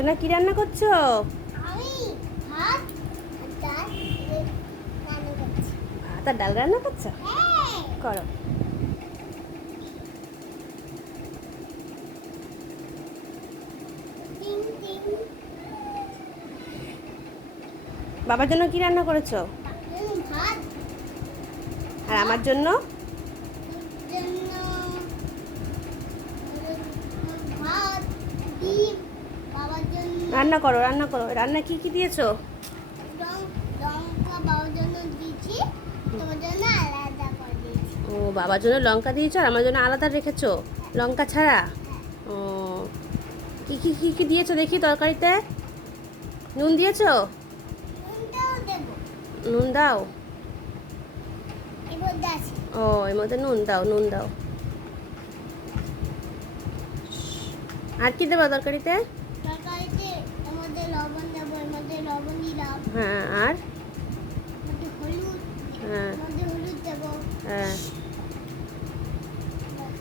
সোনা কি রান্না করছো? আমি ভাত আর ডাল রান্না করছি। ভাত আর ডাল রান্না করছো? হ্যাঁ। করো। টিং টিং। বাবার জন্য কি রান্না করেছো? ভাত আর আমার জন্য? জন্য ভাত ডিম। বাবার জন্য রান্না করো, রান্না করো। রান্না কি কি দিয়েছো? লঙ্কা বাবার জন্য দিয়েছি, তোমার জন্য আলাদা করে দিয়েছি। ও, বাবার জন্য লঙ্কা দিয়েছো আর আমার জন্য আলাদা রেখেছো লঙ্কা ছাড়া? ও, কি কি কি কি দিয়েছো দেখি তরকারিতে? নুন দিয়েছো? নুনটাও দেবো। নুন দাও। এবার দাছি। ও, এর মধ্যে নুন দাও, নুন দাও। আর কি দেবো তরকারিতে? তরকারিতে এর মধ্যে লবণ দেবো, এর মধ্যে লবণ দিলাম। হ্যাঁ, আর? এর মধ্যে হলুদ, হ্যাঁ, এর মধ্যে হলুদ দেবো। হ্যাঁ।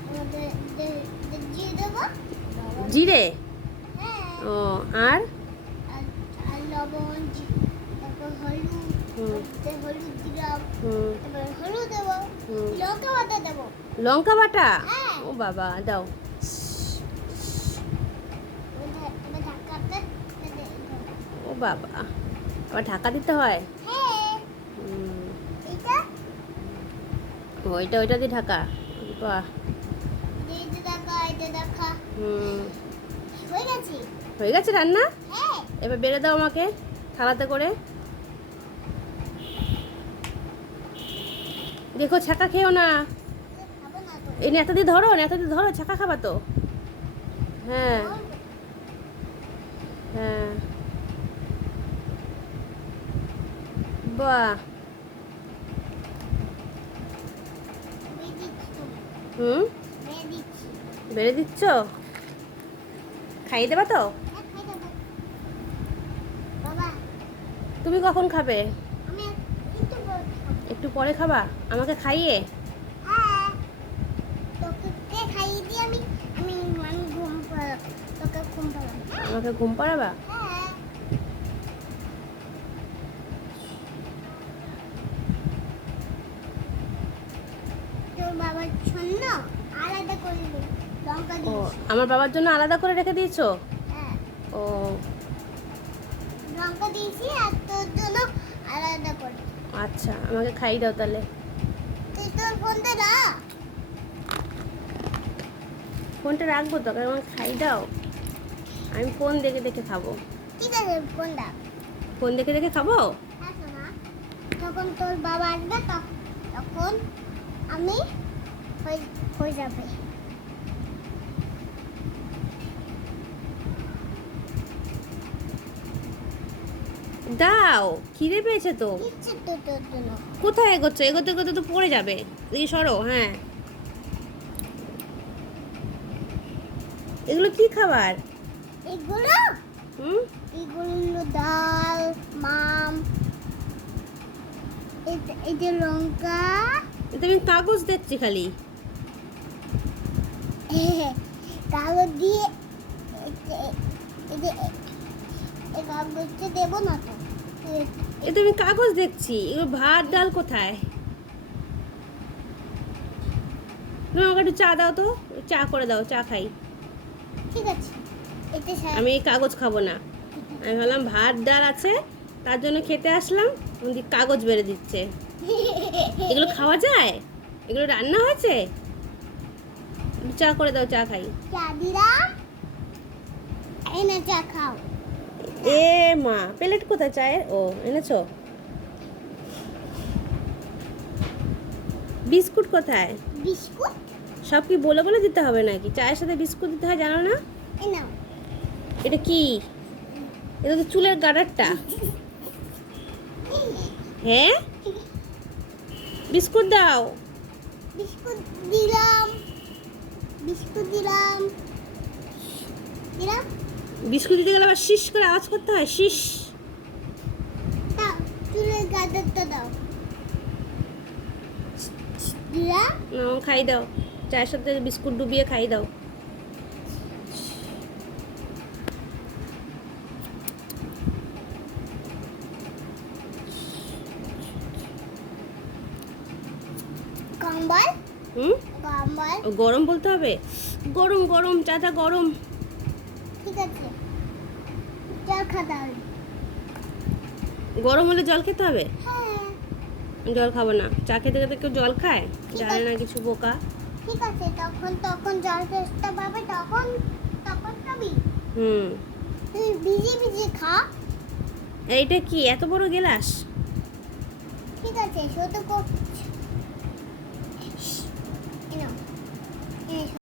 এর মধ্যে জিরে দেবো। জিরে? হ্যাঁ। ও, আর? আর লবণ, তারপর হলুদ, হুম, হলুদ দিলাম। হুম, তারপর হলুদ দেবো, হুম। লঙ্কা বাটা দেবো। লঙ্কা বাটা? হ্যাঁ। ও বাবা, দাও। এবার ঢাকাতে ও বাবা, আবার ঢাকা দিতে হয়? হ্যাঁ। হুম, এটা ওইটা দিয়ে ঢাকা? বাহ। এটা দেখা, এটা দেখা। হুম, হয়ে গেছে। হয়ে গেছে রান্না? হ্যাঁ। এবার বেড়ে দাও আমাকে থালাতে করে। দেখো, ছাকা খেও না। খাবো না তো। এই নেতা দিয়ে ধরো, নেতা দিয়ে ধরো, ছাকা খাবা তো। হ্যাঁ, হ্যাঁ। বাহ। মেয়ে দিচ্ছি তো। হুম, মেয়ে দিচ্ছি। বেড়ে দিচ্ছ? খাইয়ে দেবা তো? হ্যাঁ, খাই দেবো। বাবা, তুমি কখন খাবে? আমি একটু পর খাবো। একটু পরে খাবা? আমাকে খাইয়ে? হ্যাঁ। তোকে খাইয়ে দিয়ে আমি আমি আমি ঘুম পাড়াবো। তোকে ঘুম পাড়াবো। আমাকে ঘুম পাড়াবা? হ্যাঁ। তোর বাবার জন্য আলাদা করে দিই। লঙ্কা ও, দিস। আমার বাবার জন্য আলাদা করে রেখে দিয়েছো? হ্যাঁ। ও, লঙ্কা দিয়েছি আর তোর জন্য আলাদা করে। আচ্ছা, আমাকে খাইয়ে দাও তাহলে। তুই তোর ফোনটা রাখ। ফোনটা রাখবো তো, কারণ আমাকে খাইয়ে দাও। আমি ফোন দেখে দেখে খাবো। ঠিক আছে, ফোন রাখ। ফোন দেখে দেখে খাবো? হ্যাঁ শোনা, যখন তোর বাবা আসবে তখন আমি হয়ে হয়ে যাবে। দাও, খিদে পেয়েছে তো। ইচ্ছে তো তোর জন্য। কোথায় এগোচ্ছ? এগোতে এগোতে তো পড়ে যাবে। এই সরো, হ্যাঁ। এগুলো কি খাবার? এগুলো হুম, এগুলো হলো ডাল, মাম, এই যে লঙ্কা। এটা আমি কাগজ দেখছি খালি। কাগজ দিয়ে এই যে এই কাগজটা দেবো না তো। এটা আমি কাগজ দেখছি। এগুলো ভাত ডাল কোথায়? তুমি আমাকে একটু চা দাও তো। চা করে দাও, চা খাই। ঠিক আছে, এটা আমি এই কাগজ খাবো না। আমি ভাবলাম ভাত ডাল আছে, তার জন্য খেতে আসলাম। ওদিক কাগজ বেড়ে দিচ্ছে। এগুলো খাওয়া যায়? এগুলো রান্না হয়েছে? চা করে দাও, চা খাই। চা দিলাম, এই না চা খাও। এ মা, প্লেট কোথায় চায়ের? ও, এনেছো? বিস্কুট কোথায়? বিস্কুট সব কি বলে বলে দিতে হবে নাকি? চায়ের সাথে বিস্কুট দিতে হয়, জানো না? এই নাও। এটা কি? এটা তো চুলের গার্ডারটা। হ্যাঁ, বিস্কুট দাও। বিস্কুট দিলাম, বিস্কুট দিলাম, দিলাম। বিস্কুট দিতে গেলে আবার শিস করে আওয়াজ করতে হয়, শিস। দাও, চুলের গাদারটা দাও। দিলাম। খাই দাও, চায়ের সাথে বিস্কুট ডুবিয়ে খাই দাও। গরম বল হুম গরম বল ও গরম বলতে হবে, গরম গরম চাটা গরম। ঠিক আছে জল খাতে হবে গরম হলে জল খেতে হবে? হ্যাঁ জল খাবো না। চা খেতে খেতে কেউ জল খায়? ঠিক জানে আছে। না কিছু, বোকা। ঠিক আছে তখন তখন জল তেষ্টা পাবে তখন তখন খাবি হুম তুই ভিজে ভিজে খা এইটা কি এত বড় গেলাস? ঠিক আছে ছোট কপ